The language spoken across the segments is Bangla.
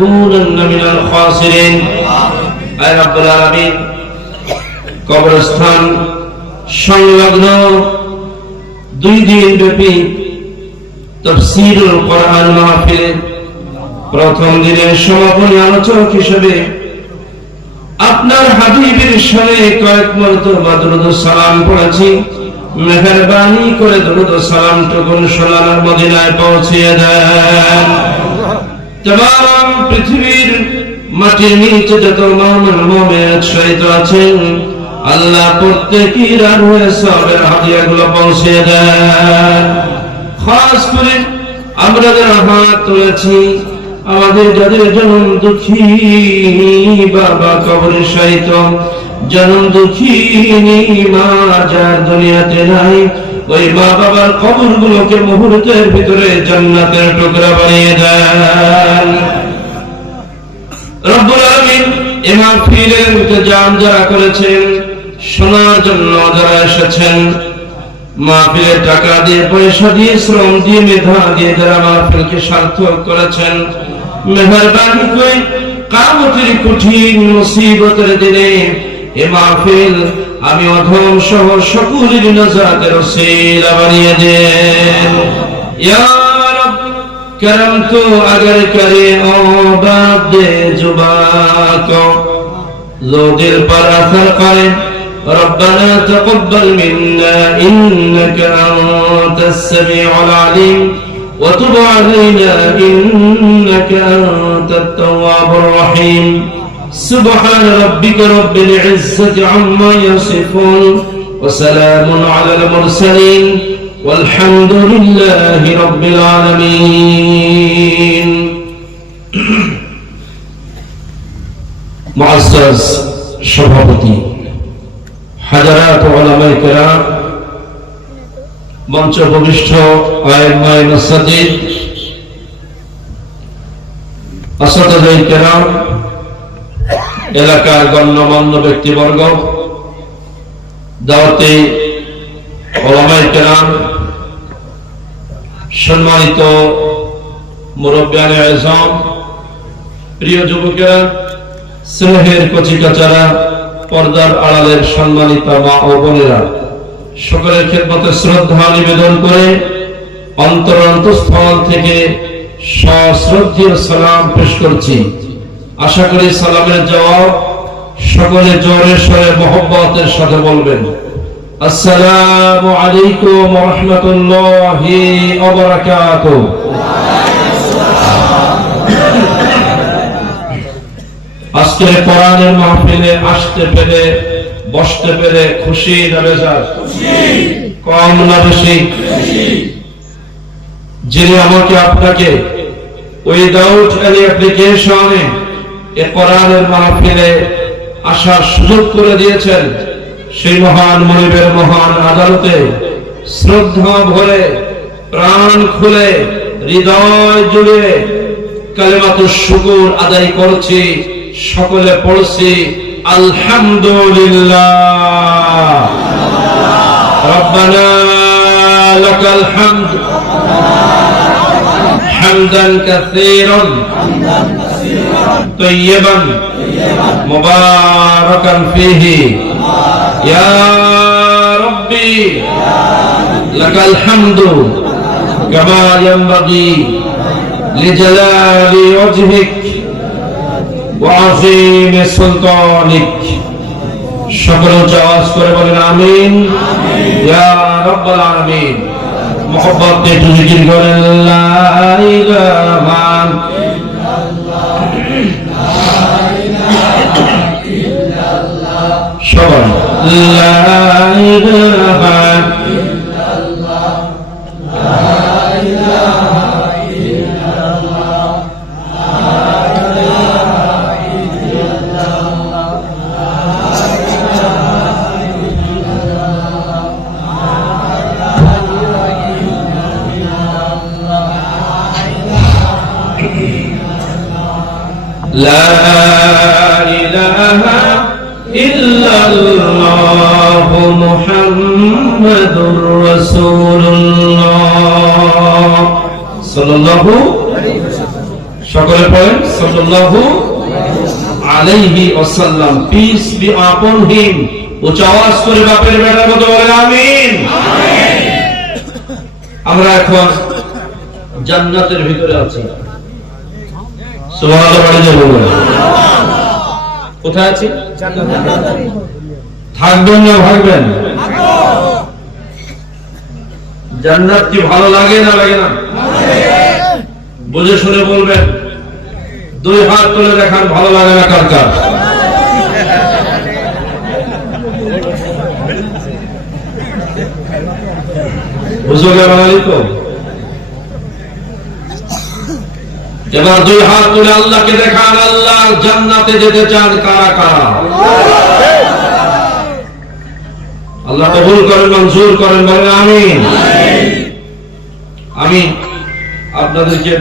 تكونن من الخاسرين اي رب العالمين কবরস্থান সংলগ্ন 2 দিন ব্যাপী তাফসীরুল কোরআন মাহফিলে প্রথম দিনের সমাপনী আলোচক হিসেবে আপনার হাবিবের শানে কয়েক মরতবা দরুদ ও সালাম পড়েছি। মেহেরবানি করে দরুদ ও সালাম টুকুন সোনার মদিনায় পৌঁছিয়ে দেন। तमाम পৃথিবীর মাটির নিচে যত মুমিন মুমিনাত শহীদ আছেন আল্লাহ প্রত্যেকের রুহে সওয়াবের হাদিয়াগুলো পৌঁছে দেন। খাস করে আমরা যারা হাত তুলেছি আমাদের যাদের জন্ম দুঃখী বাবা কবরে শহীদ, জন্ম দুঃখিনী মা যার দুনিয়াতে নাই, ওই মা বাবার কবরগুলোকে মুহূর্তের ভিতরে জান্নাতের টুকরা বানিয়ে দেন। রব্বুল আলামিন এই মাহফিলের ইন্তজাম যারা করেছেন, শোনার জন্য যারা এসেছেন, মাহফিলের টাকা দিয়ে পয়সা দিয়ে শ্রম দিয়ে মেধা দিয়ে যারা মাহফিলকে সার্থক করেছেন, মেহেরবানি করে কিয়ামতের কঠিন মুসিবতের দিনে এই মাহফিল আমি অধম সহ সকলের নাজাতের ওসিলা বানিয়ে দেন। ইয়া রব করম তো अगर करे ओ बात दे जुबा को जो दिल पर असर करे ربنا تقبل منا إنك أنت السميع العليم وتب علينا إنك أنت التواب الرحيم سبحان ربك رب العزة عما يصفون وسلام على المرسلين والحمد لله رب العالمين. معزز সভাপতি, হাজারাত উলামায়ে কেরাম, মঞ্চ উপবিষ্ট আইম্মায়ে মাসাজিদ, আসাতিজায়ে কেরাম, এলাকার গণ্যমান্য ব্যক্তিবর্গ, দাওয়াতে উলামায়ে কেরাম, সম্মানিত মুরব্বিয়ানে আযম, প্রিয় যুবকেরা, স্নেহের কচিকাচারা, পর্দার আড়ালের সম্মানিত মা ও বোনেরা, সকলের খেদমতে শ্রদ্ধা নিবেদন করে অন্তরস্থল থেকে সশ্রদ্ধেয় সালাম পেশ করছি। আশা করি সালামের জবাব সকলে জোরে সোরে মহব্বতের সাথে বলবেন। আসসালামু আলাইকুম ওয়া রাহমাতুল্লাহি ওয়া বারাকাতুহু। আজকে কোরআনের মাহফিলে আসতে পেরে বসতে পেরে খুশি না বেজার? কম না বেশি? যিনি আমাকে আপনাকে উইদাউট এনি অ্যাপ্লিকেশনে এই কোরআনের মাহফিলে আসার সুযোগ করে দিয়েছেন, সেই মহান মনিবের মহান আদালতে শ্রদ্ধা ভরে প্রাণ খুলে হৃদয় জুড়ে কালিমাতুশ শুকর আদায় করছি। সকলে পড়ছি আলহামদুলিল্লাহ। রব্বানা লাকাল হামদ হামদান কাসীরান তাইয়্যিবান মুবারাকান ফীহি ইয়া রাব্বি লাকাল হামদু কামা ইয়ানবাগি লিজালালি ওয়াজহিক ওয়াযীম সুলতানিক। সকল আওয়াজ করে বলেন আমিন ইয়া রাব্বাল আলামিন। মোহব্বত দিয়ে জিকির করেন লা ইলাহা ইল্লাল্লাহ লা ইলাহা ইল্লাল্লাহ। সবাই লা ইলাহা ইল্লাল্লাহ লা ইলাহা ইল্লাল্লাহ لا إله إلا الله محمد رسول الله صلى الله عليه وسلم। সকলে পড়েন সাল্লাল্লাহু আলাইহি ওয়াসাল্লাম, পিস বি আপন হিম। উচ্চ আওয়াজ করে বাপের বেটার মতো বলেন আমিন। আমরা এখন জান্নাতের ভিতরে আছি। সুবহানাল্লাহ বলেন। কোথায় আছি? থাকবেন না ভাগবেন? জান্নাত কি ভালো লাগে না লাগে না? বুঝে শুনে বলবেন। দুই হাত তুলে দেখান ভালো লাগে না কার কার? বুঝলে বাঙালি তো। এবার দুই হাত তুলে আল্লাহকে দেখান, আল্লাহ জান্নাতে যেতে চান কারা কারা? আল্লাহ কবুল করেন, মঞ্জুর করেন, বলেন আমিন। আমি আপনাদেরকে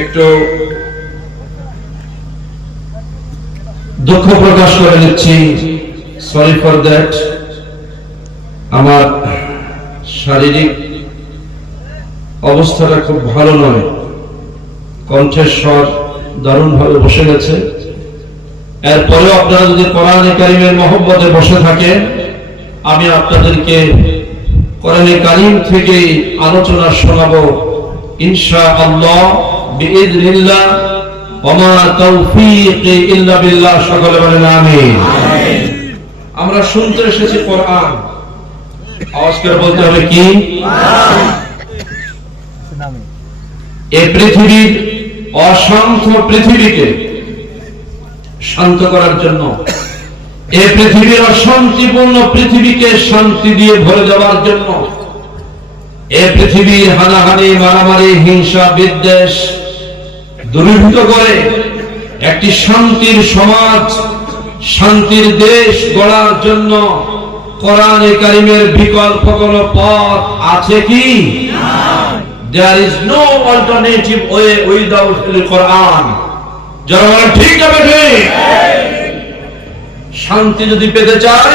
একটু দুঃখ প্রকাশ করে নিচ্ছি, সরি ফর দ্যাট। আমার শারীরিক অবস্থাটা খুব ভালো নয়, কণ্ঠের স্বর দারুণ ভাবে বসে গেছে। এরপরেও আপনারা যদি কোরআনে কারীমের মহব্বতে বসে থাকেন, আমি আপনাদেরকে কোরআনে কারীম থেকে আলোচনা শোনাবো ইনশাআল্লাহ বিইذনিল্লাহ। ওয়া মা তাওফীকি ইল্লা বিল্লাহ। সকলে বলেন আমিন। আমরা শুনতে এসেছি কোরআন, আওয়াজ করে বলতে হবে কি? এই পৃথিবীর অসংখ্য পৃথিবীকে শান্ত করার জন্য, এই পৃথিবীর অশান্তিপূর্ণ পৃথিবীকে শান্তি দিয়ে ভরে দেওয়ার জন্য, এই পৃথিবীর হানাহানি, মারামারি, হিংসা, বিদ্বেষ দূরীভূত করে একটি শান্তির সমাজ, শান্তির দেশ গড়ার জন্য কোরআনে কারীমের বিকল্প কোন পথ আছে কি? There is no alternative way without the Quran. যারা বলেন ঠিক আছে ঠিক। শান্তি যদি পেতে চাই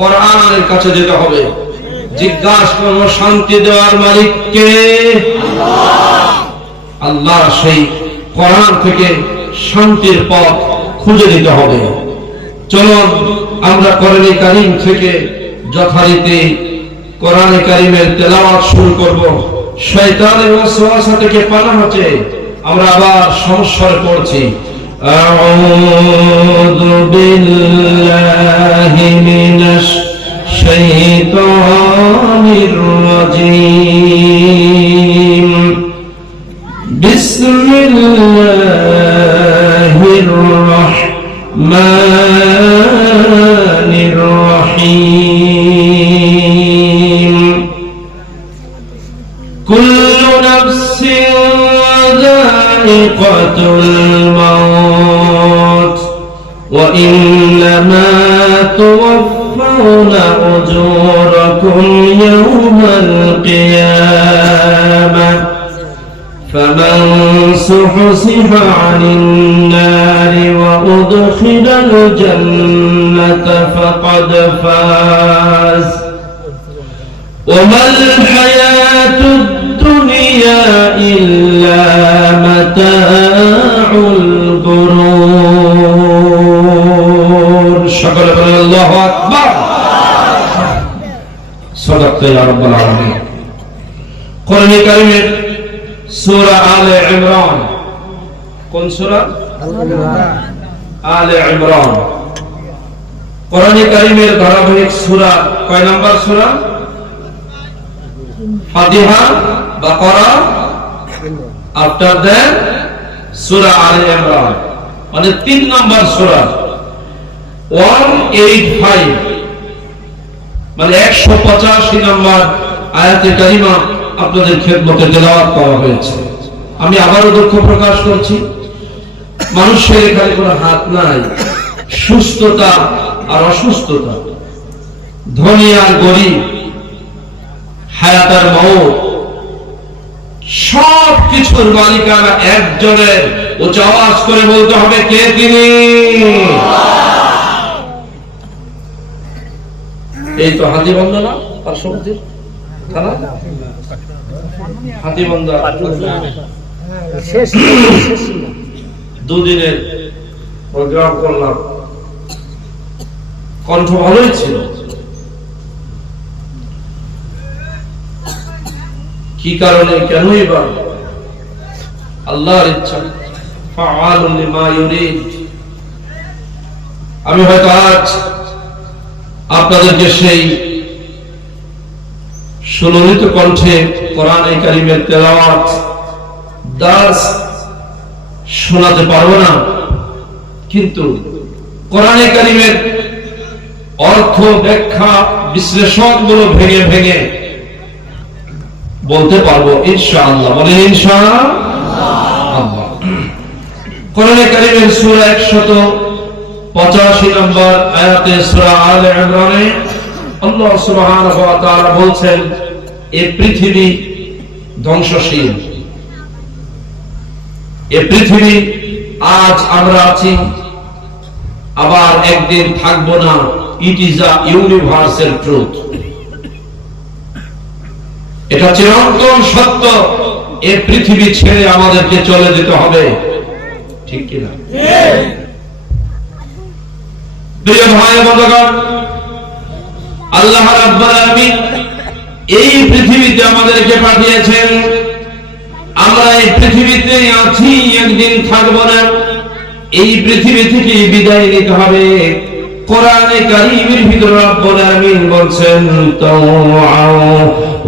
কোরআনের কাছে যেতে হবে। জিজ্ঞাসা করব শান্তি দেওয়ার মালিক কে? আল্লাহ। সেই কোরআন থেকে শান্তির পথ খুঁজে দিতে হবে। চলুন আমরা কোরআনে কারীম থেকে যথারীতি কোরআনে কারীমের তেলাওয়াত শুরু করব। শয়তানের ওয়াসওয়াসা থেকে পানাহ চেয়ে আমরা আবার সমস্যায় পড়ছি। আউযু বিল্লাহি মিনাশ শাইতানির রাজীম। বিসমিল্লাহির রাহমানির রাহিম। কুল্লু নাফসিন যায়িকাতুল মাউত ওয়া ইন্নামা তুওয়াফাউনা উজুরাকুম ইয়াওমাল কিয়ামাহ فمن زحزح عن النار وأدخل الجنة فقد فاز وما الحياة الدنيا إلا متاع الغرور. شكرا لله. الله أكبر. صدقت يا رب العالمين. قرآن الكريم সূরা আলে ইমরান। কোন সূরা? আলে ইমরান। কোরআনে কারীমের ধারাবাহিক সূরা। কয় নাম্বার সূরা? ফাতিহা, বাকারা, আফটার দ্যাট সূরা আলে ইমরান, মানে 3 নাম্বার সূরা। 185 মানে 185 নাম্বার আয়াতে কারিমা আপনাদের খেদমতে তেলাওয়াত করা হয়েছে। আমি আবারও দুঃখ প্রকাশ করছি, মানুষের এখানে কোনো হাত নাই। সুস্থতা আর অসুস্থতা, ধনী আর গরিব, হায়াত আর মওত, সব কিছুর মালিকানা একজনের। উচ্চ আওয়াজ করে বলতে হবে কে তিনি? এই তো হাতিবন্ধা না পার্শ্ববর্তী থানা, হাতিবন্ধা দুদিনের প্রোগ্রাম করলাম, কণ্ঠ ভালোই ছিল। কি কারণে, কেনই বা? আল্লাহর ইচ্ছা। ফাআলুন লিমা ইউরিদ। আমি হয়তো আজ আপনাদেরকে সেই সুললিত কণ্ঠে কোরআনে কারীমের তেলাওয়াত, দার্স শোনাতে পারবো না, কিন্তু কোরআনে কারীমের অর্থ, ব্যাখ্যা, বিশ্লেষণ গুলো ভেঙে ভেঙে বলতে পারবো ইনশাআল্লাহ। বলেন ইনশাআল্লাহ। কোরআনে কারীমের সূরা 185 নম্বর আয়াতে সূরা আলে ইমরানে আল্লাহ সুবহানাহু ওয়া তাআলা বলছেন, এই পৃথিবী ধ্বংসশীল, এই পৃথিবী আজ আমরা আছি, আবার একদিন থাকবো না। It is a universal truth. এটা চিরন্তন সত্য। এই পৃথিবী ছেড়ে আমাদেরকে চলে যেতে হবে, ঠিক কিনা? প্রিয় ভাই বন্ধুগণ, আল্লাহ রাব্বুল আলামিন এই পৃথিবীতে আমাদেরকে পাঠিয়েছেন। আমরা এই পৃথিবীতে আছি, একদিন থাকবো না। এই পৃথিবী থেকে বিদায় নিতে হবে। কোরআনে কারীমের ভিতরে রব্বুল আলামিন বলছেন, তাওআউ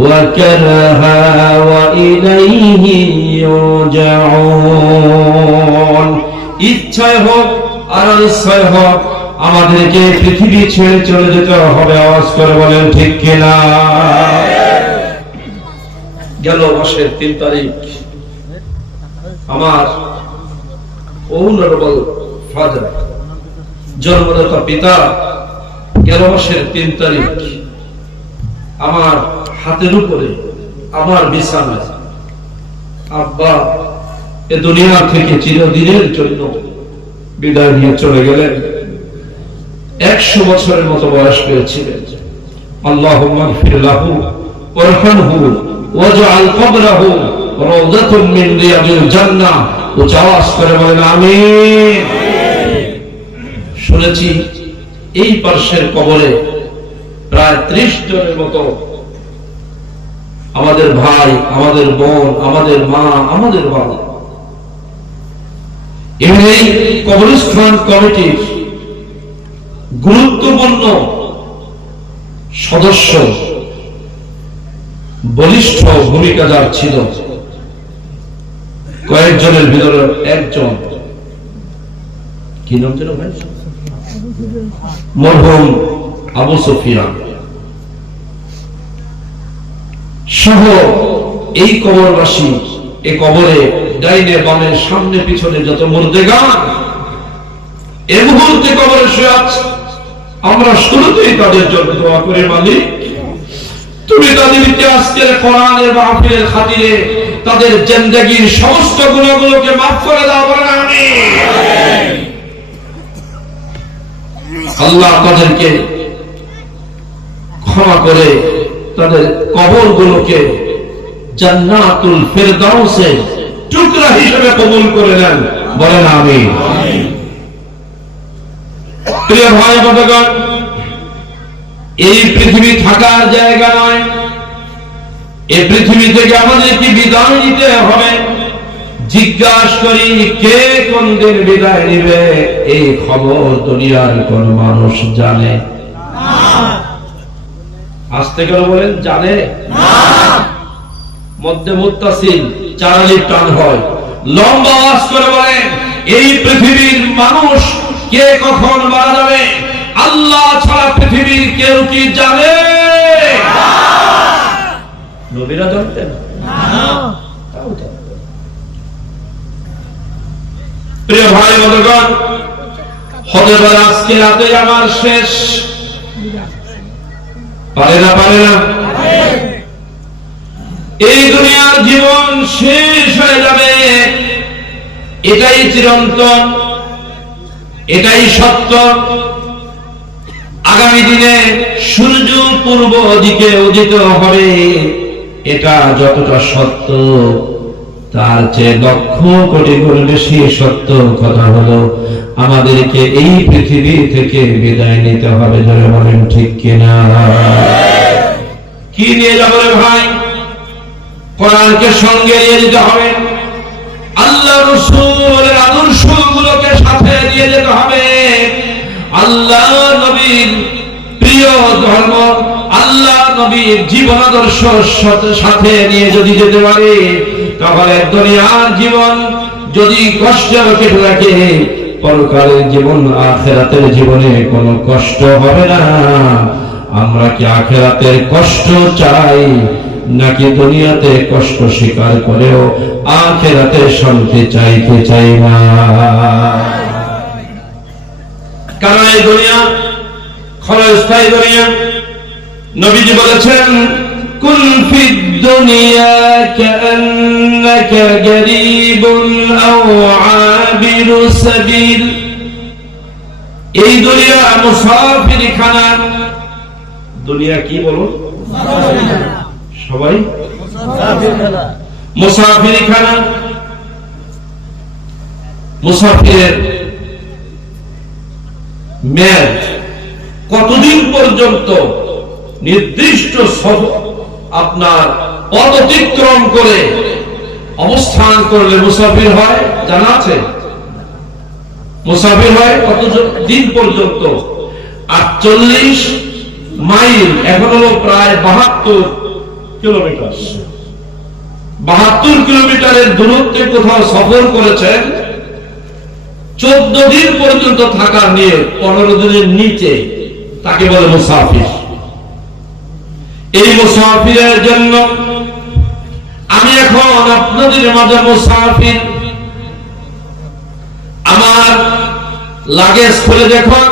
ওয়া কারহা ওয়া ইলাইহি ইউরজাউন। ইচ্ছায় হোক আর অনিচ্ছায় হোক আমাদেরকে পৃথিবী ছেড়ে চলে যেতে হবে। আওয়াজ করে বলেন ঠিক কিনা? গেল মাসের 3 তারিখ আমার অনারেবল ফাদার, জন্মদাতা পিতা, গেল মাসের 3 তারিখ আমার হাতের উপরে, আমার বিছানায় আব্বা এ দুনিয়া থেকে চিরদিনের জন্য বিদায় নিয়ে চলে গেলেন। 100 বছরের মতো বয়স পেয়েছিলেন। আল্লাহুম্মা গফির লাহু ওয়ারহামহু ওয়াজআল কবরাহু রাওদাতুম মিন রিয়াদিল জান্নাহ। উচ্চ আওয়াজ করে বলেন আমিন। শুনেছি এই পার্শ্বের কবরে প্রায় 30 জনের মতো আমাদের ভাই, আমাদের বোন, আমাদের মা, আমাদের বাবা, এই কবরস্থান কমিটির গুরুত্বপূর্ণ সদস্য, বলিষ্ঠ ভূমিকা যার ছিল, কয়েকজনের ভিতরে একজন, কি নাম ছিল ভাই? মরহুম আবু সুফিয়ান সহ এই কবরবাসী, এই কবরে ডাইনে বামে সামনে পিছনে যত মুর্দেগান এই মুহূর্তে কবরে শুয়ে আছে, আমরা শুরুতেই তাদের জন্য দোয়া করি, মালিক তুমি তাদেরকে আজকের কোরআনের মাহফিলের খাতিরে তাদের জিন্দেগীর সমস্ত গুনাহগুলোকে মাফ করে দাও, বলেন আমিন। আল্লাহ তাদেরকে ক্ষমা করে তাদের কবরগুলোকে জান্নাতুল ফেরদাউসের টুকরা হিসেবে কবুল করে নেন, বলেন আমিন। প্রিয় ভাই বন্ধুগণ, এই পৃথিবী থাকার জায়গা নয়। এই পৃথিবী থেকে আমাদেরকে বিদায় নিতে হবে। জিজ্ঞাসা করি, কে কোন দিন বিদায় নিবে এই খবর দুনিয়ার কোন মানুষ জানে? আসতে করে বলেন জানে না। মধ্যে মুত্তাসিল চারালি টান হয়, লম্বা আওয়াজ করে বলেন এই পৃথিবীর মানুষ কে কখন মারা যাবে আল্লাহ ছাড়া পৃথিবীর কেউ কি জানে? নবীরা জানতেন না। প্রিয় ভাই বন্ধুগণ, হতে পারে আজকে রাতে আমার শেষ, পারে না এই দুনিয়ার জীবন শেষ হয়ে যাবে। এটাই চিরন্তন, এটাই সত্য। আগামী দিনে সূর্য পূর্ব দিকে উদিত হবে, এটা যতটা সত্য তার চেয়ে লক্ষ কোটি গুণ বেশি সত্য কথা হলো আমাদেরকে এই পৃথিবী থেকে বিদায় নিতে হবে। যারা বলেন ঠিক কিনা? কি নিয়ে যাবো রে ভাই? কোরআনকে সঙ্গে নিয়ে যেতে হবে, আল্লাহ রাসূলের আদর্শগুলোকে সাথে নিয়ে যেতে হবে। আল্লাহ নবীর প্রিয় ধর্ম, আল্লাহ নবীর জীবন আদর্শ সাথে নিয়ে যদি যেতে পারে, তাহলে দুনিয়ার জীবন যদি কষ্টে কেটে রাখে, পরকালের জীবন আখিরাতের জীবনে কোনো কষ্ট হবে না। আমরা কি আখিরাতের কষ্ট চাই, নাকি দুনিয়াতে কষ্ট স্বীকার করেও আখিরাতে শান্তি চাইতে চাই না? কারণ এই দুনিয়া ক্ষণস্থায়ী দুনিয়া। নবীজি বলেছেন, কুন ফিদ দুনিয়া কান্নাকা গরীবুন আও আবিরু সাবিল। এই দুনিয়া মুসাফির খানা। দুনিয়া কি বলো সবাই? মুসাফির খানা। মুসাফিরের মেয়াদ কতদিন পর্যন্ত নির্দিষ্ট আপনার পথ অতিক্রম করে অবস্থান করলে মুসাফির হয় জানা আছে? মুসাফির হয় কত দিন পর্যন্ত? 48 মাইল, এখন হলো প্রায় 72 কিলোমিটার। 72 কিলোমিটারের দূরত্বে কোথাও সফর করেছেন, 14 দিন পর্যন্ত থাকার নিয়ে 15 দিনের নিচে, তাকে বলে মুসাফির। এই মুসাফিরের জন্য আমি এখন আপনাদের মাঝে মুসাফির। আমার লাগেজ খুলে দেখুন,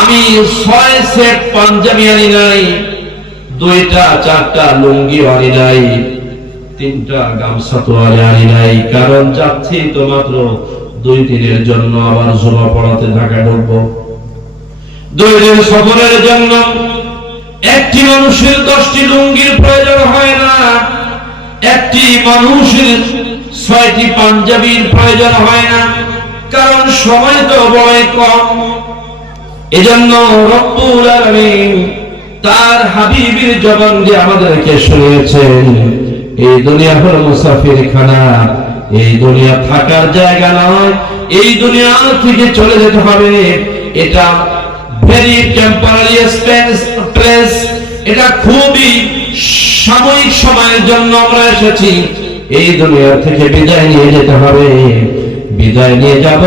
আমি 6 সেট পাঞ্জাবি আনি নাই, 2টা 4টা লুঙ্গি আনি নাই, 3টা গামছা তো আনি নাই। কারণ যাচ্ছি তো মাত্র 2 দিনের জন্য, আবার জমা পড়াতে ঢাকা ঢুকবো। 2 দিন সফরের জন্য একটি মানুষের 10টি লুঙ্গির প্রয়োজন হয় না, একটি মানুষের 6টি পাঞ্জাবির প্রয়োজন হয় না। কারণ সময় তো বড়ই কম। এজন্য রব্বুল আলামিন তার হাবিবের জবান দিয়ে আমাদেরকে শুনিয়েছেন, এই দুনিয়া হলো মুসাফির খানা, এই দুনিয়া থাকার জায়গা নয়, এই দুনিয়া থেকে চলে যেতে হবে। এটা ভেরি টেম্পোরারি প্লেস, এটা খুবই সাময়িক সময়ের জন্য আমরা এসেছি। এই দুনিয়া থেকে বিদায় নিয়ে যেতে হবে। বিদায় নিয়ে যাব,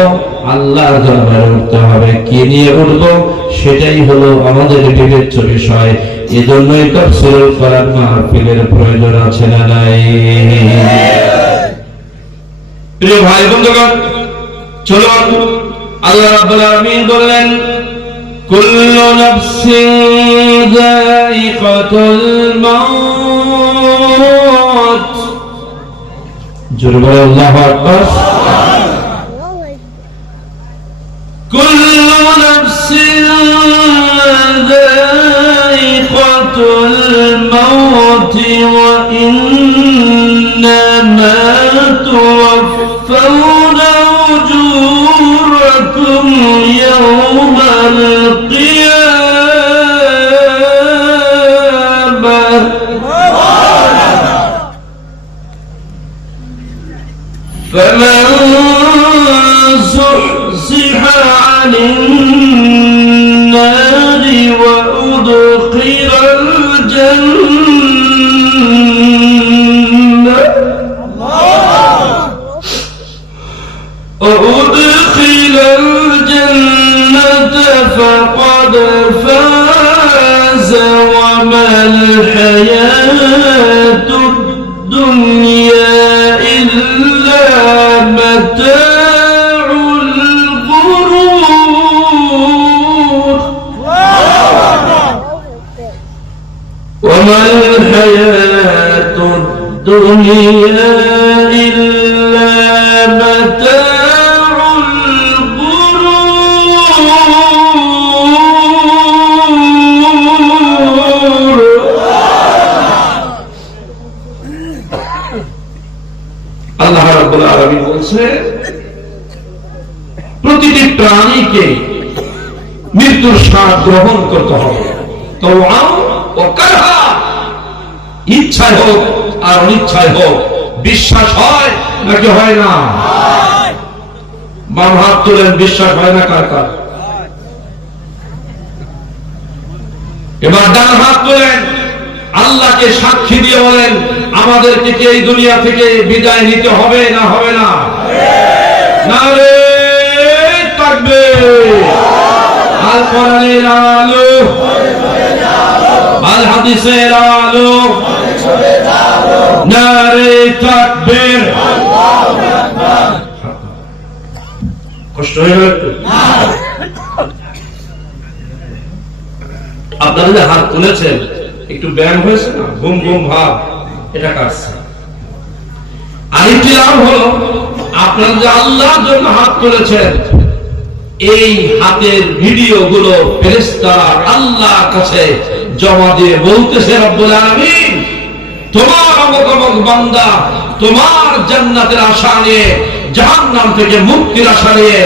আল্লাহর দরবারে উঠতে হবে। কি নিয়ে উঠবো সেটাই হলো আমাদের বিবেচ্য বিষয়। এজন্যই তাফসীরুল কোরআন মাহফিলের প্রয়োজন আছে না নাই? প্রিয় ভাই বন্ধুগণ, চলুন আল্লাহ রাব্বুল আলামিন বললেন, কুল্লু নাফসিন যায়িকাতুল মাউত। জোরে বলো আল্লাহু আকবার। কুল্লু নাফসিন যায়িকাতুল মাউত ওয়া ইন্নামা তুওয়াফাউনা উজুরাকুম ইয়াওমাল কিয়ামাহ। فمن زحزح عن النار وأدخل الجنة فقد فاز وما الحياة الدنيا إلا متاع الغرور. وما الحياة الدنيا إلا متاع الغرور. বলছে প্রতিটি প্রাণীকে মৃত্যুর স্বাদ গ্রহণ করতে হবে, ইচ্ছায় হোক আর অনিচ্ছায় হোক। বিশ্বাস হয় নাকি হয় না? বাম হাত তোলেন, বিশ্বাস হয় না কার কার? এবার ডান হাত তোলেন, আল্লাহকে সাক্ষী দিয়ে বলেন আমাদেরকে কি এই দুনিয়া থেকে বিদায় নিতে হবে না হবে না? নারে তাকবীর। আল কোরআনের আলো, আল হাদিসের আলো, নারে তাকবীর। কষ্ট হয়ে গেল একটু? আপনারা যে হাত তুলেছেন একটু ব্যায়াম হয়েছে না, ঘুম ঘুম ভাব এটা কাটছে। আরেকটি লাভ হলো আপনারা যে আল্লাহর জন্য হাত তুলেছেন, এই হাতের ভিডিও গুলো ফেরেশতারা আল্লাহর কাছে জমা দিয়ে বলতেছে রব্বুল আলামিন তোমার অমুক অমুক বান্দা তোমার জান্নাতের আশা নিয়ে জাহান্নাম থেকে মুক্তির আশা নিয়ে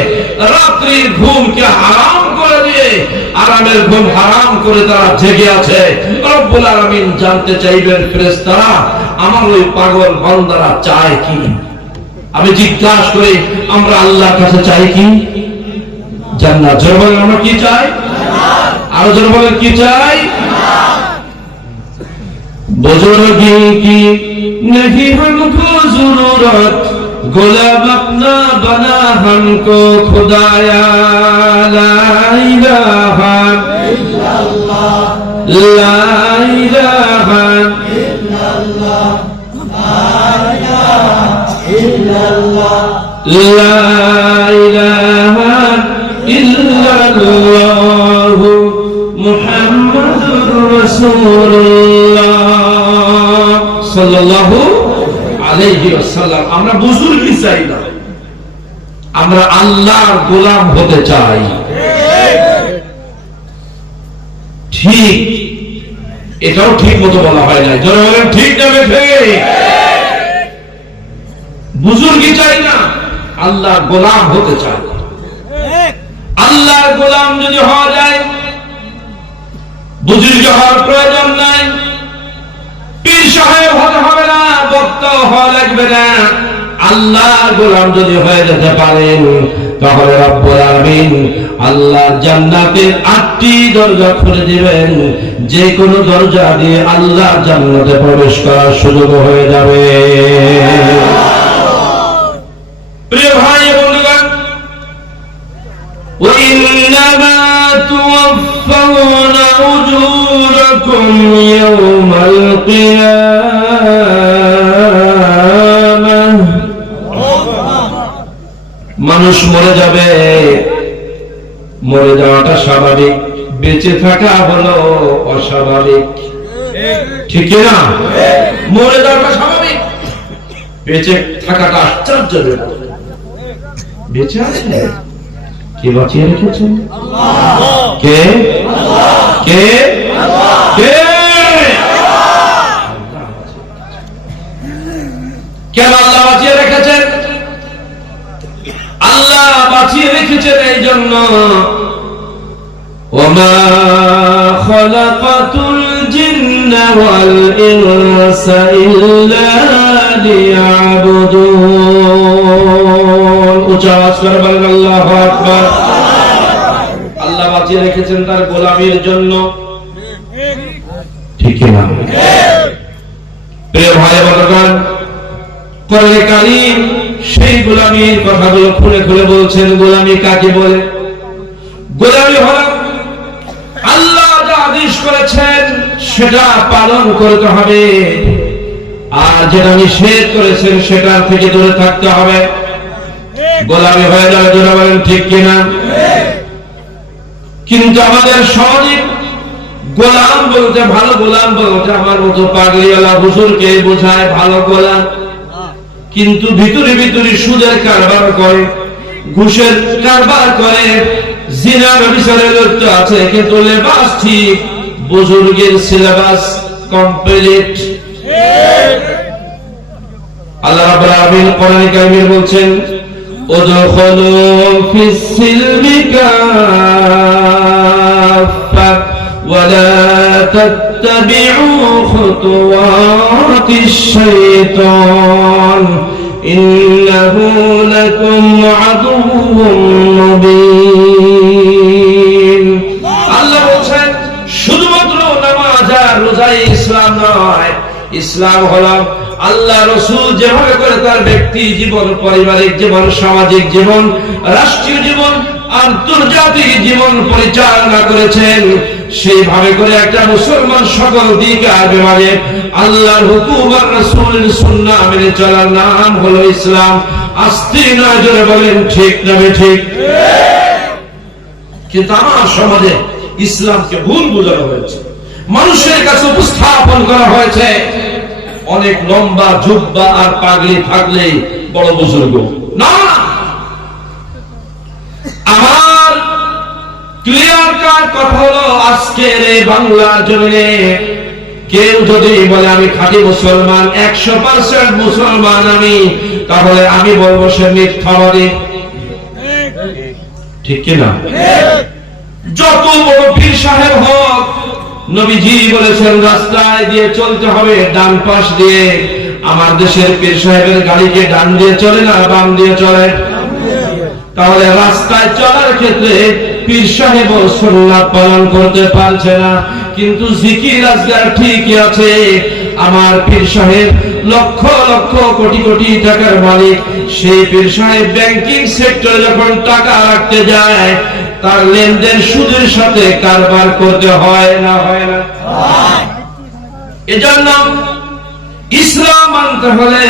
রাত্রির ঘুমকে হারাম করে দিয়ে আরামের ঘুম হারাম করে তারা জেগে আছে। রব্বুল আলামিন জানতে চাইবেন ফেরেশতারা আমার ওই পাগল বান্দারা চায় কি? আমি জিজ্ঞাসা করি আমরা আল্লাহর কাছে চাই কি? জান্নাত। জোরে বলেন আমরা কি চাই? আরো জোরে বলেন কি চাই? बुजुर्गी की नहीं हमको जरूरत, गुलाम अपना बना हमको खुदाया। ला इलाहा इल्लल्लाह, ला इलाहा इल्लल्लाह, ला इलाहा इल्लल्लाह मुहम्मदुर রাসূলুল্লাহ সাল্লাল্লাহু আলাইহি ওয়াসাল্লাম। আমরা বুজুর্গি চাই না, আমরা আল্লাহর গোলাম হতে চাই। ঠিক, এটাও ঠিক মতো বলা হয় না। যারা বলেন ঠিক না বেঠিক? বুজুর্গি চাই না, আল্লাহর গোলাম হতে চাই। আল্লাহর গোলাম যদি হওয়া যায় বুজুর্গ হওয়ার প্রয়োজন নাই, পীর সাহেব হতে হবে না, বক্তা হওয়া লাগবে না। আল্লাহর গোলাম যদি হয়ে যেতে পারেন তাহলে রব্বুল আলামিন আল্লাহর জান্নাতের 8টি দরজা খুলে দিবেন, যে কোনো দরজা দিয়ে আল্লাহর জান্নাতে প্রবেশ করার সুযোগ হয়ে যাবে। প্রিয় ভাই বন্ধুগণ, وَإِنَّمَا تُوَفَّوْنَ أُجُورَكُمْ يَوْمَ الْقِيَامَةِ। মানুষ মরে যাবে, মরে যাওয়াটা স্বাভাবিক, বেঁচে থাকা হলো অস্বাভাবিক। ঠিক না? মরে যাওয়াটা স্বাভাবিক, বেঁচে থাকাটা আশ্চর্য। বেঁচে আছে কে বাঁচিয়ে রেখেছেন? কে? কে? কে? কেন আল্লাহ বাঁচিয়ে রেখেছেন? আল্লাহ বাঁচিয়ে রেখেছেন এই জন্য ওমা খালাকাতুল জিন্না ওয়াল ইনসা ইল্লা লিয়াবুদুন। উচ্চ আওয়াজ করে বলেন আল্লাহু আকবার। আল্লাহ বাঁচিয়ে রেখেছেন তার গোলামীর জন্য। ঠিক না? প্রিয় ভাই বন্ধুগণ, কোরআনে কারীম সেই গোলামীর কথাগুলো খুলে খুলে বলছেন। গোলামী কাকে বলে? গোলামী হলো আল্লাহ যা আদেশ করেছেন সেটা পালন করতে হবে, আর যেটা নিষেধ করেছেন সেটার থেকে দূরে থাকতে হবে। গোলামী হয়ে যাবে। যারা বলেন ঠিক কিনা? কিন্তু আমাদের সমাজে গোলাম বলতে, ভালো গোলাম বলতে আমার মতো পাগড়িওয়ালা হুজুরকে বোঝায় ভালো গোলাম, কিন্তু ভিতরে ভিতরে সুদের কারবার করে, ঘুষের কারবার করে, জিনার বিচারে লিপ্ত আছে, কিন্তু লেবাস ঠিক, বুজুর্গের সিলেবাস কমপ্লিট। আল্লাহ রাব্বুল আলামিন কোরআনে কারিমে বলছেন উদখুলু ফিস সিলমি কাফা ওয়া লা তাত্তাবিউ খুতুওয়াতিশ শাইতান ইন্নাহু লাকুম আদুউম মুবিন। আল্লাহ বলেন শুধুমাত্র নামাজ আর রোজাই ইসলাম নয়, ইসলাম হলো আল্লাহ রাসূল যেভাবে করে তার ব্যক্তি জীবন, পারিবারিক জীবন, সামাজিক জীবন, রাষ্ট্রীয় জীবন, আন্তর্জাতিক জীবন পরিচালনা করেছেন, সেইভাবে করে একটা মুসলমান সকল দিক আর বিভাগে আল্লাহর হুকুম আর রাসূলের সুন্নাহ মেনে চলার নাম হলো ইসলাম। আস্তে না জোরে বলেন ঠিক না ঠিক? কিন্তু আমার সমাজে ইসলামকে ভুল বোঝানো হয়েছে, মানুষের কাছে উপস্থাপন করা হয়েছে অনেক লম্বা জুব্বা আর পাগড়ি থাকলে বড় বুজুর্গ। না, আমার ক্লিয়ার কাট কথা হলো আজকের এই বাংলার জমিনে কেউ যদি বলে আমি খাঁটি মুসলমান, 100% মুসলমান আমি, তাহলে আমি বলবো সে মিথ্যাবাদী। ঠিক কিনা? যত বড় পীর সাহেব হোক, নবীজি বলেছেন রাস্তায় দিয়ে চলতে হবে ডান পাশ দিয়ে। আমার দেশের পীর সাহেবের গাড়িকে ডান দিয়ে চলে না বাম দিয়ে চলে? তাহলে রাস্তায় চলার ক্ষেত্রে পীর সাহেব সুন্নাত পালন করতে পারছে না, কিন্তু জিকির আজকার ঠিকই আছে। আমার পীর সাহেব লক্ষ লক্ষ কোটি কোটি টাকার মালিক, সেই পীর সাহেব ব্যাংকিং সেক্টরে যখন টাকা রাখতে যায় তার লেনদেন সুদের সাথে কারবার করতে হয় না হয় না? এজন্য ইসলাম মানতে হলে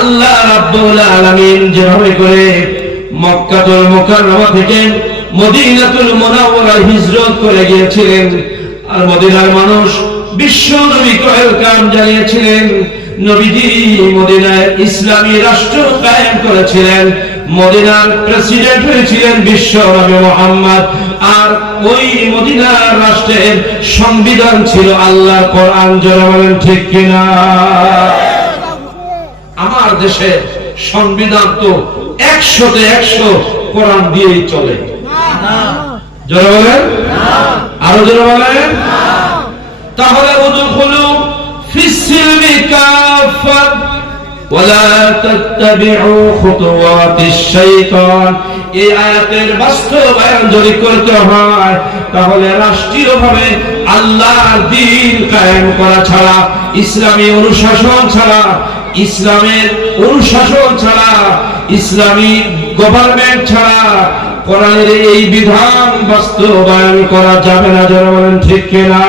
আল্লাহ রাব্বুল আলামিন যেভাবে করে মক্কাতুল মুকাররমা থেকে মদিনাতুল মুনাওয়ারায় হিজরত করে গিয়েছিলেন, আর মদিনার মানুষ বিশ্ব নবীকে ওয়েলকাম জানিয়েছিলেন, নবীজি মদিনায় ইসলামী রাষ্ট্র কায়েম করেছিলেন, মদিনার প্রেসিডেন্ট হয়েছিলেন বিশ্ব নবী মুহাম্মদ, আর ওই মদিনার রাষ্ট্রের সংবিধান ছিল আল্লাহর কোরআন। যারা বলেন ঠিক কিনা? আমার দেশে সংবিধান তো 100তে 100 কোরআন দিয়েই চলে। যারা বলেন আরো যারা বলেন, তাহলে উদখুলু ফিস সিলমি কাফা ওয়া লা তাত্তাবিউ খুতুওয়াতিশ শাইতান। এই আয়াতের বাস্তবায়ন যদি করতে হয় তাহলে রাষ্ট্রীয়ভাবে আল্লাহর দ্বীন কায়েম করা ছাড়া, ইসলামী অনুশাসন ছাড়া, ইসলামের অনুশাসন ছাড়া, ইসলামী গভর্নমেন্ট ছাড়া কোরআনের এই বিধান বাস্তবায়ন করা যাবে না। যারা বলেন ঠিক কিনা?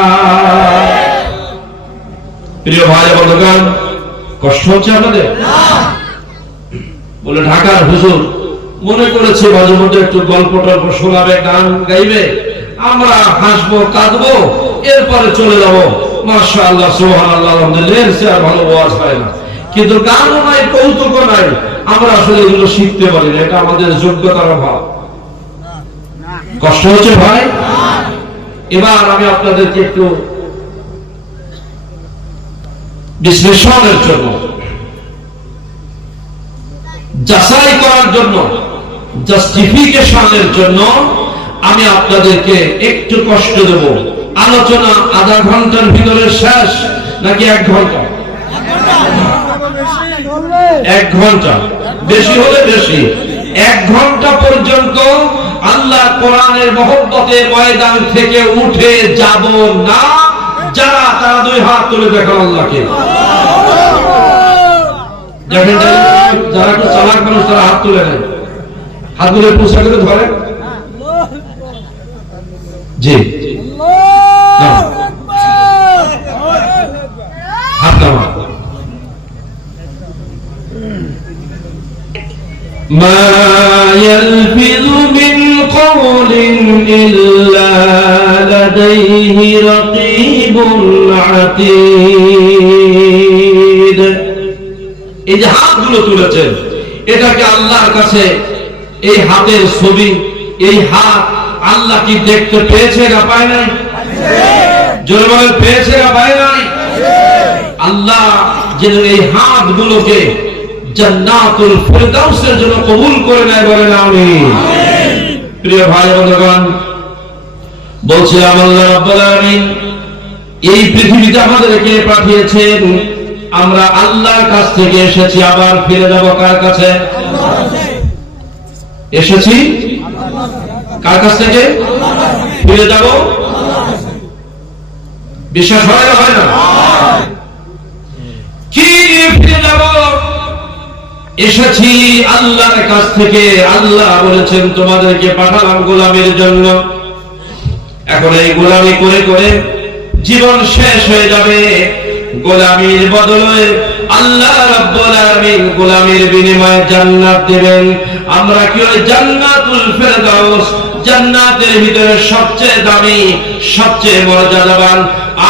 প্রিয় ভাই বন্ধুগণ, কষ্ট হচ্ছে আপনাদের? বলে ঢাকার হুজুর মনে করেছে মাঝে মধ্যে একটু গল্প টল্প শোনাবে, গান গাইবে, আমরা হাসবো কাঁদবো, এরপরে চলে যাবো। মাশাআল্লাহ সুবহানাল্লাহ আলহামদুলিল্লাহ, এর চেয়ে আর ভালো ওয়াজ হয় না। কিন্তু গানও নাই, কৌতুকও নাই, আমরা আসলে এগুলো শিখতে পারি না, এটা আমাদের যোগ্যতার অভাব। কষ্ট হচ্ছে ভাই? এবার আমি আপনাদেরকে একটু বিশ্লেষণের জন্য, যাচাই করার জন্য, জাস্টিফিকেশনের জন্য আমি আপনাদেরকে একটু কষ্ট দেব। আলোচনা আধা ঘন্টার ভিতরে শেষ নাকি 1 ঘন্টা? 1 ঘন্টা, বেশি হলে বেশি। 1 ঘন্টা পর্যন্ত আল্লাহ কোরআনের মহব্বতের ময়দান থেকে উঠে যাব না। যারা তারা 2 হাত তুলে দেখান আল্লাহকে। দেখেন যারা একটু চালাক মানুষ তারা হাত তুলে নেয়, হাত তুলে পোশাকে ধরে। জি হাত নামা। মা ইয়ালফিযু মিন কওলিন ইল্লা লাদাইহি রাকীবুন আতীদ। এই যে হাতগুলো তুলেছেন, এটাকে আল্লাহর কাছে এই হাতের ছবি, এই হাত আল্লাহ কি দেখতে পেয়েছে না পায় নাই? জোরে বলেন পেয়েছে না পায় নাই? আল্লাহ যেন এই হাতগুলোকে জান্নাতুল ফিরদাউসের জন্য কবুল করে নেয়, বলেন আমিন। প্রিয় ভাই বন্ধুগণ, বলছিলাম আল্লাহ রাব্বুল আলামিন এই পৃথিবীতে আমাদেরকে পাঠিয়েছেন, আমরা আল্লাহর কাছ থেকে এসেছি, আবার ফিরে যাব কার কাছে? এসেছি কার কাছ থেকে? ফিরে যাব। বিশ্বাস হয় না? হয় না? কি নিয়ে ফিরে যাব? এসেছি আল্লাহর কাছ থেকে। আল্লাহ বলেছেন তোমাদেরকে পাঠালাম গোলামির জন্য। এখন এই গোলামি করে করে জীবন শেষ হয়ে যাবে। গোলামির বদলে আল্লাহ রাব্বুল আলামিন গোলামির বিনিময়ে জান্নাত দেবেন। আমরা কি ওই জান্নাতুল ফিরদাউস, জান্নাতের ভিতরে সবচেয়ে দামি, সবচেয়ে মর্যাদাবান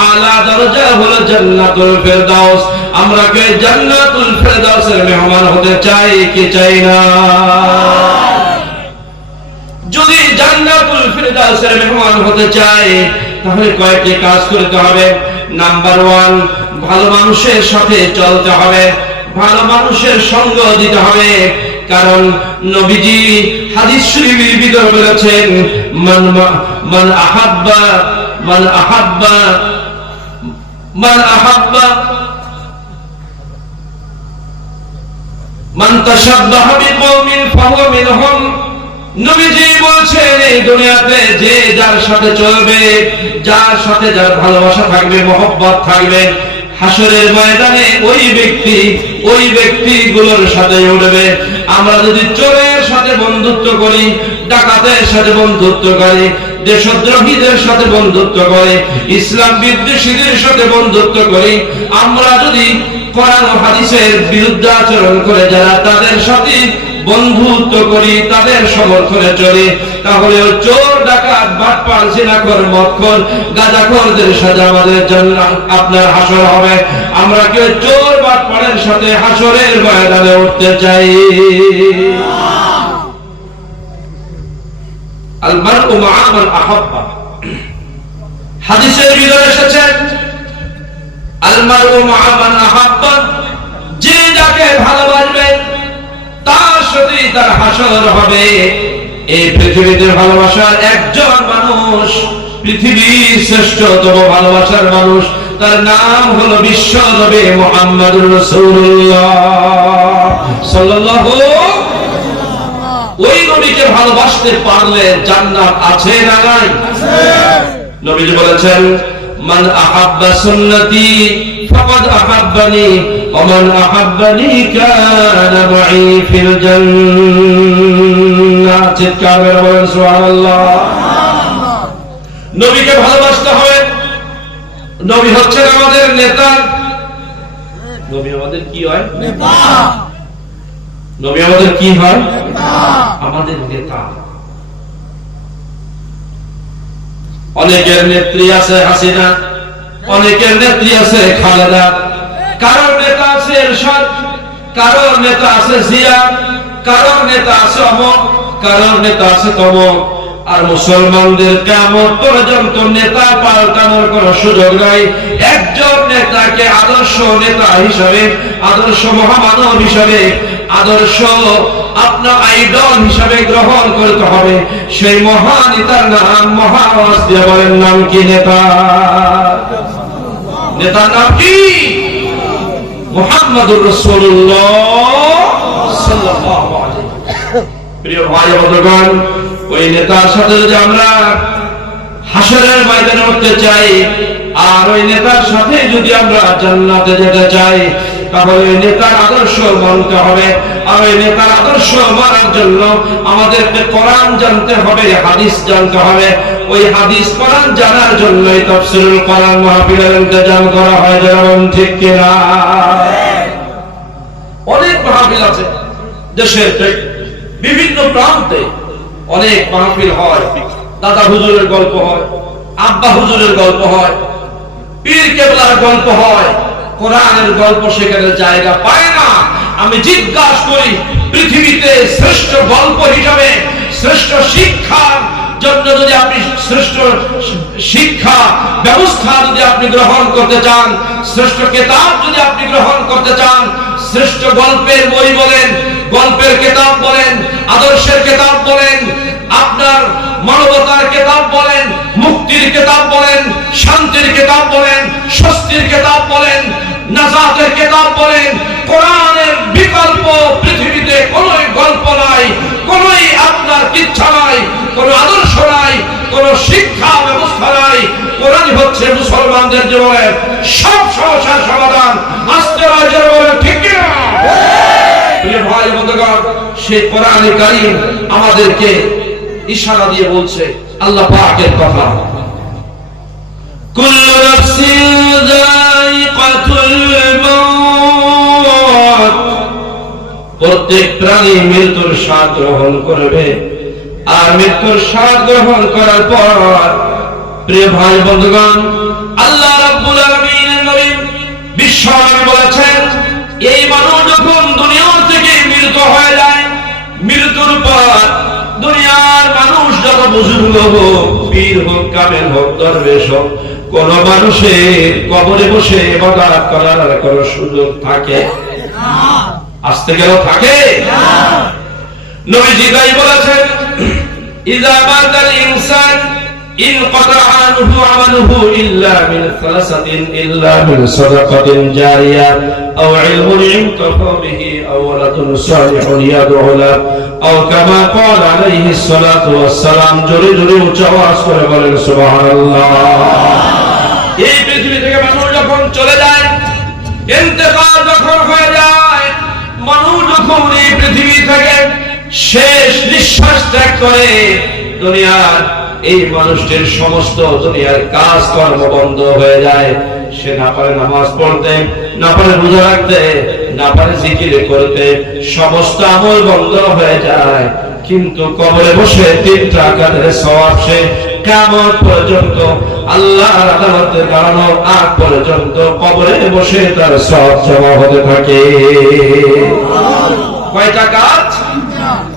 আলা দরজা হলো জান্নাতুল ফিরদাউস, আমরা কি ওই জান্নাতুল ফিরদাউসের মেহমান হতে চাই কি চাই না? যদি জান্নাতুল ফিরদাউসের মেহমান হতে চাই তাহলে কয়েকটি কাজ করতে হবে। নাম্বার 1, ভালো মানুষের সাথে চলতে হবে, ভালো মানুষের সঙ্গ দিতে হবে। কারণ নবীজি হাদিস শরীফের ভিতরে বলেছেন, মান আহাব্বা মান তাশাব্বাহা বিকওমিন ফাহুয়া মিনহুম। নবীজি বলেছেন এই দুনিয়াতে যে যার সাথে চলবে, যার সাথে যার ভালোবাসা থাকবে, মহব্বত থাকবে, হাসরের ময়দানে ওই ব্যক্তিগুলোর সাথে উঠবে। আমরা যদি চোরের সাথে বন্ধুত্ব করি, ডাকাতের সাথে বন্ধুত্ব করি, দেশদ্রোহীদের সাথে বন্ধুত্ব করে, ইসলাম বিদ্বেষীদের সাথে বন্ধুত্ব করি, আমরা যদি কোরআন ও হাদিসের বিরুদ্ধে আচরণ করে যারা তাদের সাথে বন্ধুত্ব করি, তাদের সমর্থনে চলি, তাহলে চোর, ডাকাত, বাটপার, জিনাখোর, মদখোর, গাঁজাখোরদের সাথে আমাদের জন্য আপনার হাসর হবে। আমরা কি চোর বাটপারের সাথে হাসরের ময়দানে উঠতে চাই? আল মারউ মা'a মান আহাব্বা। হাদিসের ভিতরে এসেছে আল মারউ মা'a মান আহাব্বা, যে যাকে ভালোবাসবে তার সাথে তার হাসর হবে। এই পৃথিবীতে ভালোবাসার একজন মানুষ, পৃথিবীর শ্রেষ্ঠতম ভালোবাসার মানুষ, তার নাম হলো বিশ্ব নবী মুহাম্মদুর রাসূলুল্লাহ সাল্লাল্লাহু। ওই নবীকে ভালোবাসতে পারলে জান্নাত আছে না নাই? নবীজি বলেছেন, মান আহাব্বা সুন্নতি ফাকাদ আহাব্বানি ওয়া মান আহাব্বানি কানা মা'i ফিল জান্নাহ। চিৎকার করে বলেন সুবহানাল্লাহ। নবীকে ভালোবাসতে হবে। নবী হচ্ছেন আমাদের নেতা। নবী আমাদের কি হয়? নেতা। নবী আমাদের কি হয়? নেতা। আমাদের নেতা। অনেকের নেত্রী আছে হাসিনা, অনেকের নেত্রী আছে খালেদা, কারোর নেতা আছে এরশাদ, কারোর নেতা আছে জিয়া, কারোর নেতা আছে অমর, কারোর নেতা আছে তমর। আর মুসলমানদের কিয়ামত পর্যন্ত নেতা পাল্টানোর কোনো সুযোগ নাই। একজন নেতাকে আদর্শ নেতা হিসাবে, আদর্শ মহামানব হিসাবে, আদর্শ আপনার আইডল হিসাবে গ্রহণ করতে হবে। সেই মহানেতার নাম মহাওয়াজ দিয়ে বলেন, নাম কি? নেতা। নেতার নাম কি? মুহাম্মদুর রাসূলুল্লাহ সাল্লাল্লাহু আলাইহি ওয়াসাল্লাম। প্রিয় ভাই ও বন্ধুগণ, ওই নেতার সাথে যদি আমরা হাসরের ময়দানে উঠতে চাই, আর ওই নেতার সাথে যদি আমরা জান্নাতে যেতে চাই, তাহলে ওই নেতার আদর্শ মানতে হবে। আর ওই নেতার আদর্শ মানার জন্য আমাদেরকে কোরআন জানতে হবে, হাদিস জানতে হবে। ওই হাদিস কোরআন জানার জন্যই তাফসীরুল কোরআন মাহফিলের ইন্তজাম করা হয়। যেমন ঠিক কিনা? অনেক মাহফিল আছে দেশের বিভিন্ন প্রান্তে, অনেক মাহফিল হয়। দাদা হুজুরের গল্প হয়, আব্বা হুজুরের গল্প হয়, পীর কেবলার গল্প হয়, কোরআনের গল্প সেখানে জায়গা পায় না। আমি জিজ্ঞাসা করি, পৃথিবীতে শ্রেষ্ঠ গল্প হিসাবে, শ্রেষ্ঠ শিক্ষার জন্য যদি আপনি শ্রেষ্ঠ শিক্ষা ব্যবস্থা যদি আপনি গ্রহণ করতে চান, শ্রেষ্ঠ কিতাব যদি আপনি গ্রহণ করতে চান, শ্রেষ্ঠ গল্পের বই বলেন, গল্পের কিতাব বলেন, আদর্শের কিতাব বলেন, আপনার মানবতার কিতাব বলেন, মুক্তির কিতাব বলেন, শান্তির কিতাব বলেন, স্বস্তির কিতাব বলেন, নাজাতের কিতাব বলেন, কোরআনের বিকল্প পৃথিবীতে কোনো গল্প নাই, কোনো আপনার কিচ্ছা নাই, কোনো আদর্শ নাই, কোনো শিক্ষা ব্যবস্থা নাই। কোরআন হচ্ছে মুসলমানদের জীবনের সব সমস্যার সমাধান। আস্তে রাজ্যের বলেন ঠিক কিনা? প্রিয় ভাই বন্ধুগণ, সেই কোরআনে কারীম আমাদেরকে ইশারা দিয়ে বলছে আল্লাহ পাকের কথা, কুল্লু নাফসিন যায়িকাতুল মাউত, প্রত্যেক প্রাণী মৃত্যুর স্বাদ গ্রহণ করবে। আর মৃত্যুর স্বাদ গ্রহণ করার পর প্রিয় ভাই বন্ধুগণ, আল্লাহ রাব্বুল আলামিনের নবী বিশ্বনবী বলেছেন, এই মানুষ যখন দুনিয়া থেকে মৃত হয়ে যায়, মৃত্যুর পর দুনিয়ার মানুষ যত বুজুর্গ হোক, পীর হোক, কামেল হোক, দরবেশ হোক, কোন মানুষের কবরে বসে ইবাদত করার কোনো সুযোগ থাকে? আসতে গেল থাকে? নবীজি তাই বলেছেন, ইযা মাতাল ইনসান ইনকাতা আনহু আমালুহু ইল্লা মিন সালাসাতিন ইল্লা মিন সাদাকাতিন জারিয়া আও ইলমুন ইনতাফা বিহি আও ওয়ালাদুন সালিহুন ইয়াদউ লাহু আও কামা ক্বালা আলাইহিস সালাতু ওয়াস সালাম। জোরে জোরে উচ্চ আওয়াজ করে বলেন সুবহানাল্লাহ। এই পৃথিবী থেকে মানুষ যখন চলে যায়, ইন্তেকাল যখন হয়ে যায়, মানুষ যখন এই পৃথিবী থেকে শেষ নিঃশ্বাস ত্যাগ করে, দুনিয়ার এই মানুষটির সমস্ত দুনিয়ার কাজ কর্ম বন্ধ হয়ে যায়। সে না পারে নামাজ পড়তে, না পারে রোজা রাখতে, না পারে জিকির করতে, সমস্ত আমল বন্ধ হয়ে যায়। কিন্তু কবরে বসে তিনটা কাজের সওয়াব সে কিয়ামত পর্যন্ত, আল্লাহর আদালতে দাঁড়ানোর আগ পর্যন্ত কবরে বসে তার সওয়াব জমা হতে থাকে। কয়টা কাজ?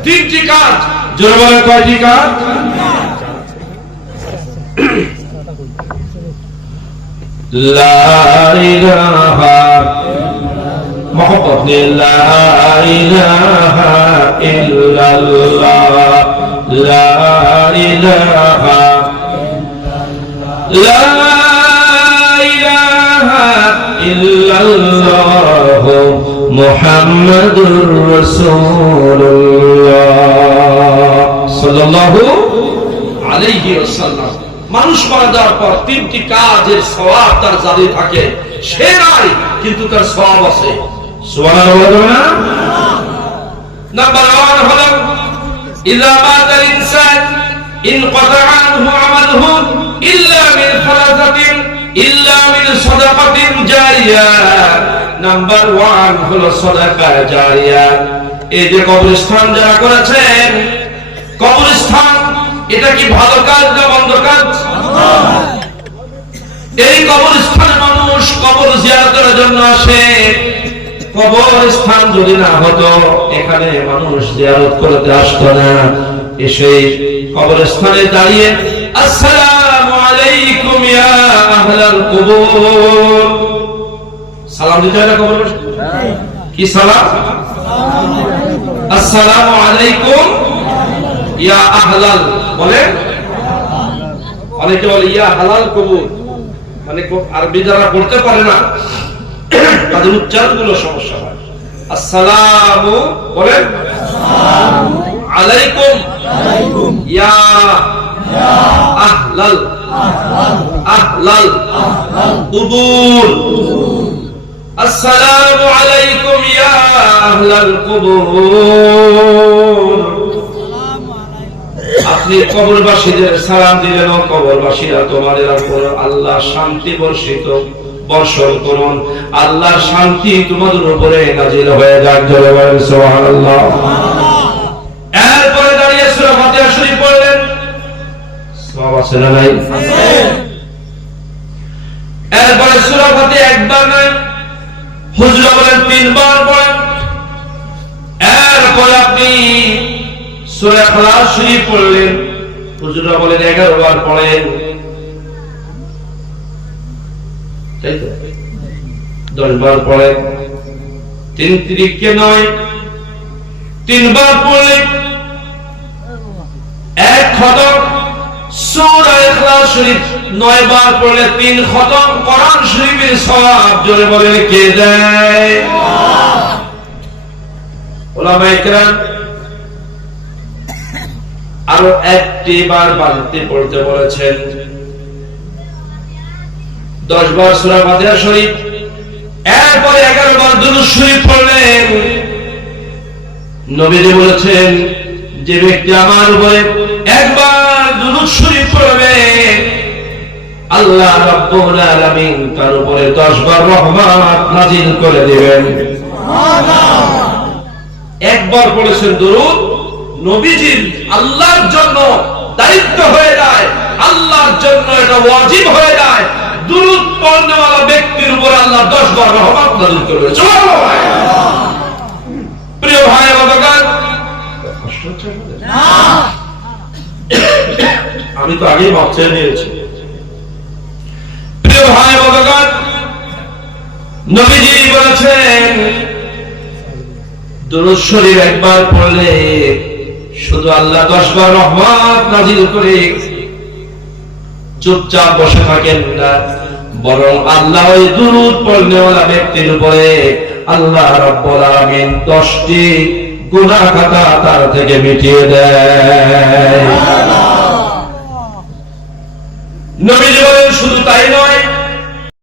তিনটি কাজ। জোরে বলেন কয়টি কাজ? লা ইলাহা মুহাম্মাদ লা ইলাহা ইল্লাল্লাহ, লা ইলাহা লা ইলাহা ইল্লাল্লাহ মুহাম্মাদুর রাসূলুল্লাহ সাল্লাল্লাহু আলাইহি ওয়াসাল্লাম। মানুষ মারা যাওয়ার পর তিনটি কাজের সওয়াব তার জারি থাকে। সে নাই কিন্তু তার সওয়াব আছে। সুবহানাল্লাহ। নাম্বার 1 হলো ইযা মাতাল ইনসান ইনকাতা আনহু আমালুহু ইল্লা মিন সালাসাতিন ইল্লা মিন সাদাকাতিন জারিয়া। নাম্বার 1 হলো সাদাকা জারিয়া। এই যে কবরস্থান যারা করেছেন, কবরস্থান এটা কি ভালো কাজ না মন্দ কাজ? এই কবরস্থানে মানুষ কবর জিয়ারতের জন্য আসে। কবরস্থান যদি না হতো, এখানে মানুষ জিয়ারত করতে আসতো না। এসে কবরস্থানে দাঁড়িয়ে আসসালামু আলাইকুম ইয়া আহলাল কুবুর, সালাম দিতে হয় না কবর? কি সালাম? আসসালামু আলাইকুম ইয়া আহলাল, বলে অনেকে বলে ইয়া হালাল কবুর, মানে আরবি যারা পড়তে পারে না তাদের উচ্চারণ গুলো সমস্যা হয়। আসসালামু বলেন, আলাইকুম ইয়া আহলাল, আহলাল কুবুর, আসসালামু আলাইকুম ইয়া আহলাল কুবুর। আপনি কবরবাসীদের সালাম দিলেন, কবরবাসীরা তোমাদের উপর আল্লাহ শান্তি বর্ষণ করুন, আল্লাহ শান্তি তোমাদের উপরে নাজিল হয়ে যাক। জোরে বলেন সুবহানাল্লাহ। এরপরে দাঁড়িয়ে সূরা ফাতিহা শরীফ পড়লেন। সওয়াব আছে না নাই? এরপরে সূরা ফাতিহা একবার নয়, হুজুরা বলেন 3 বার পড়েন। এরপরে আপনি সূরা ইখলাস শরীফ পড়লেন, হুজুরা বলেন 11 বার পড়েন। তাই তো 10 বার পড়েন, তিন তিরিকে নয়, তিনবার পড়লে এক খতম সূরা ইখলাস শরীফ, 9 বার পড়লে 3 খতম কোরআন শরীফের সওয়াব। জোরে বলেন কে দেয়? উলামায়ে কেরাম আরো একটি বার বাড়তে পড়তে বলেছেন। 10 বার সূরা ফাতিহা শরীফ, এরপর 11 বার দুরূদ শরীফ পড়লেন। নবীজি বলেছেন, যে ব্যক্তি আমার উপরে একবার দুরূদ শরীফ পড়বে, আল্লাহ রাব্বুল আলামিন তার উপরে 10 বার রহমত নাযিল করে দিবেন। সুবহানাল্লাহ। একবার পড়েছেন দুরূদ, নবীজির আল্লাহর জন্য দায়িত্ব হয়ে যায়, আল্লাহর জন্য এটা ওয়াজিব হয়ে যায়। দুরূদ পড়নেওয়ালা ব্যক্তির উপর আল্লাহ 10 বার রহমত নাযিল করবেন। সুবহানাল্লাহ। প্রিয় ভাই বন্ধুগণ, কষ্ট হচ্ছে না? আমি তো আগেই মাপ চেয়ে নিয়েছি। প্রিয় ভাই বন্ধুগণ, নবীজি বলেছেন দুরূদ শরীফ একবার পড়লে শুধু আল্লাহ 10 বার রহমত নাযিল করে চুপচাপ বসে থাকেন না, বরং আল্লাহ ওই দুরূদ পড়নেওয়ালা ব্যক্তির উপরে আল্লাহ রাব্বুল আলামিন 10টি গুনাহ খাতা তার থেকে মিটিয়ে দেয়। নবীজি বলেন শুধু তাই নয়,